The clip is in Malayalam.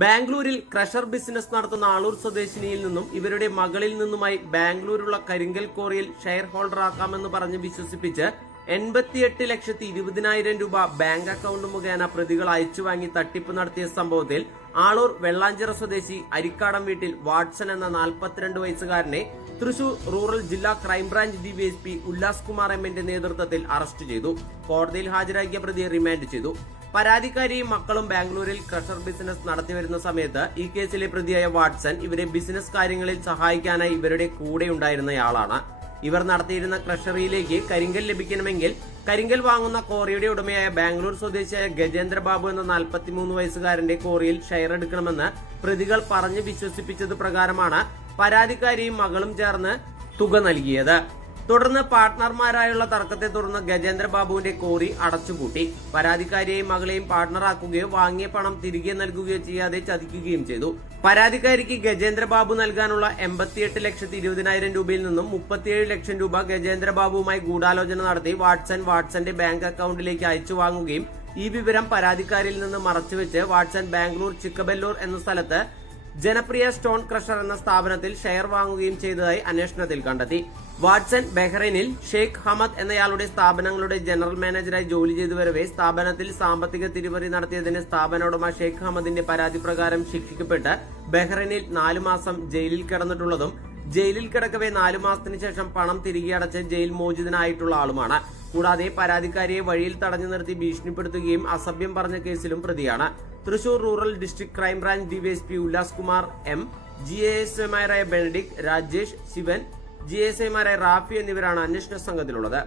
ബാംഗ്ലൂരിൽ ക്രഷർ ബിസിനസ് നടത്തുന്ന ആളൂർ സ്വദേശിനിയിൽ നിന്നും ഇവരുടെ മകളിൽ നിന്നുമായി ബാംഗ്ലൂരുള്ള കരിങ്കൽ കോറിയിൽ ഷെയർ ഹോൾഡർ ആക്കാമെന്ന് പറഞ്ഞ് വിശ്വസിപ്പിച്ച് എൺപത്തിയെട്ട് ലക്ഷത്തി ഇരുപതിനായിരം രൂപ ബാങ്ക് അക്കൗണ്ട് മുഖേന പ്രതികൾ അയച്ചു വാങ്ങി തട്ടിപ്പ് നടത്തിയ സംഭവത്തിൽ ആളൂർ വെള്ളാഞ്ചിറ സ്വദേശി അരിക്കാടം വീട്ടിൽ വാട്സൺ എന്ന നാൽപ്പത്തിരണ്ട് വയസ്സുകാരനെ തൃശൂർ റൂറൽ ജില്ലാ crime branch DYSP Ullas Kumar എമ്മിന്റെ നേതൃത്വത്തിൽ അറസ്റ്റ് ചെയ്തു. കോടതിയിൽ ഹാജരാക്കിയ പ്രതിയെ റിമാൻഡ് ചെയ്തു. പരാതിക്കാരിയും മക്കളും ബാംഗ്ലൂരിൽ ക്രഷർ ബിസിനസ് നടത്തിവരുന്ന സമയത്ത് ഈ കേസിലെ പ്രതിയായ വാട്സൺ ഇവരെ ബിസിനസ് കാര്യങ്ങളിൽ സഹായിക്കാനായി ഇവരുടെ കൂടെ ഉണ്ടായിരുന്നയാളാണ്. ഇവർ നടത്തിയിരുന്ന ക്രഷറിയിലേക്ക് കരിങ്കൽ ലഭിക്കണമെങ്കിൽ കരിങ്കൽ വാങ്ങുന്ന കോറിയുടെ ഉടമയായ ബാംഗ്ലൂർ സ്വദേശിയായ ഗജേന്ദ്ര ബാബു എന്ന നാൽപ്പത്തിമൂന്ന് വയസ്സുകാരന്റെ കോറിയിൽ ഷെയർ എടുക്കണമെന്ന് പ്രതികൾ പറഞ്ഞ് വിശ്വസിപ്പിച്ചത് പ്രകാരമാണ് പരാതിക്കാരിയും മകളും ചേർന്ന് തുക നൽകിയത്. തുടർന്ന് പാർട്ട്ണർമാരായുള്ള തർക്കത്തെ തുടർന്ന് ഗജേന്ദ്ര ബാബുവിന്റെ കോറി അടച്ചുപൂട്ടി. പരാതിക്കാരിയെയും മകളെയും പാർട്ട്ണറാക്കുകയോ വാങ്ങിയ പണം തിരികെ നൽകുകയോ ചെയ്യാതെ ചതിക്കുകയും ചെയ്തു. പരാതിക്കാരിക്ക് ഗജേന്ദ്ര ബാബു നൽകാനുള്ള എൺപത്തിയെട്ട് ലക്ഷത്തി ഇരുപതിനായിരം രൂപയിൽ നിന്നും മുപ്പത്തിയേഴ് ലക്ഷം രൂപ ഗജേന്ദ്ര ബാബുവുമായി ഗൂഢാലോചന നടത്തി വാട്സൺ വാട്സന്റെ ബാങ്ക് അക്കൗണ്ടിലേക്ക് അയച്ചു വാങ്ങുകയും ഈ വിവരം പരാതിക്കാരിൽ നിന്ന് മറച്ചുവെച്ച് വാട്സൺ ബാംഗ്ലൂർ ചിക്കബല്ലൂർ എന്ന സ്ഥലത്ത് ജനപ്രിയ സ്റ്റോൺ ക്രഷർ എന്ന സ്ഥാപനത്തിൽ ഷെയർ വാങ്ങുകയും ചെയ്തതായി അന്വേഷണത്തിൽ കണ്ടെത്തി. വാട്സൺ ബഹ്റൈനിൽ ഷെയ്ഖ് ഹമദ് എന്നയാളുടെ സ്ഥാപനങ്ങളുടെ ജനറൽ മാനേജറായി ജോലി ചെയ്തു വരവെ സ്ഥാപനത്തിൽ സാമ്പത്തിക തിരിമറി നടത്തിയതിന് സ്ഥാപന ഉടമ ഷെയ്ഖ് ഹമദിന്റെ പരാതി പ്രകാരം ശിക്ഷിക്കപ്പെട്ട് ബഹ്റൈനിൽ നാലു മാസം ജയിലിൽ കിടന്നിട്ടുള്ളതും ജയിലിൽ കിടക്കവേ നാലു മാസത്തിന് ശേഷം പണം തിരികെ അടച്ച് ജയിൽ മോചിതനായിട്ടുള്ള ആളുമാണ്. കൂടാതെ പരാതിക്കാരിയെ വഴിയിൽ തടഞ്ഞു നിർത്തി ഭീഷണിപ്പെടുത്തുകയും അസഭ്യം പറഞ്ഞ കേസിലും പ്രതിയാണ്. Thrissur rural district crime branch DYSP Ullas Kumar M G S എമാരായ Benedict Rajesh Shivan G S എമാരായ Rafi എന്നിവരാണ് അന്വേഷണ സംഘത്തിലുള്ളത്.